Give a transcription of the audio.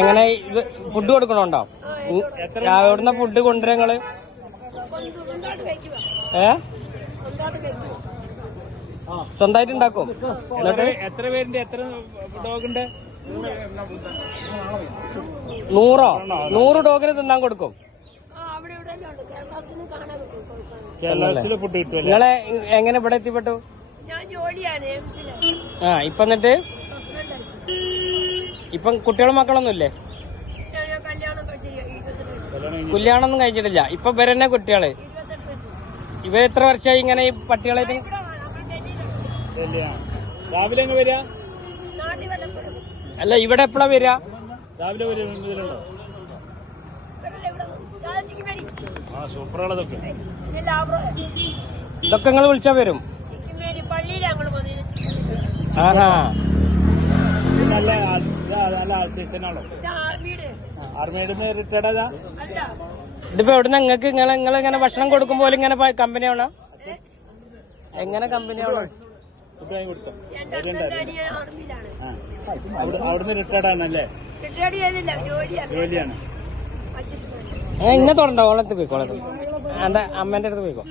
എങ്ങനെ ഇത് ഫുഡ് കൊടുക്കണോണ്ടോ? എവിടുന്ന ഫുഡ് കൊണ്ടുവരാ നിങ്ങള്? സ്വന്തമായിട്ട് ഉണ്ടാക്കും? എന്നിട്ട് എത്ര പേരുണ്ട്? എത്ര ഡോഗുണ്ട്? 100 ഡോഗിന് തിന്നാൻ കൊടുക്കും. കേരളത്തില് ഫുഡ് കിട്ടുമല്ലോ. നിങ്ങളെ എങ്ങനെ ഇവിടെ എത്തിപ്പെട്ടു? ഇപ്പൊ എന്നിട്ട് ഇപ്പം കുട്ടികളും മക്കളൊന്നും ഇല്ലേ? കല്യാണമൊന്നും കഴിച്ചിട്ടില്ല. ഇപ്പൊ ഇവരെന്നെ കുട്ടികള്. ഇവർ എത്ര വർഷമായി ഇങ്ങനെ ഈ പട്ടികളായിട്ട്? രാവിലെ എങ്ങനെ വരിക? അല്ല, ഇവിടെ എപ്പോഴാ വരിക? രാവിലെ വരുന്നുണ്ടോ? സൂപ്പറുകളൊക്കെ ഇതൊക്കെ നിങ്ങൾ വിളിച്ചാ വരും. ആഹാ, നല്ല സീസണാണോ? ആർമിയുടെ റിട്ടയർഡാ? ഇതിപ്പോ എവിടുന്ന നിങ്ങൾക്ക് നിങ്ങളിങ്ങനെ ഭക്ഷണം കൊടുക്കുമ്പോൾ ഇങ്ങനെ കമ്പനിയാണോ? എങ്ങനെ കമ്പനിയാണോ? അവിടുന്ന് റിട്ടയർഡ് ആണല്ലേ? ജോലിയാണ്. ഇങ്ങനെ തുടണ്ടോ? ഓളത്ത് പോയിക്കോളത്ത് എന്റെ അമ്മേന്റെ അടുത്ത് പോയിക്കോ.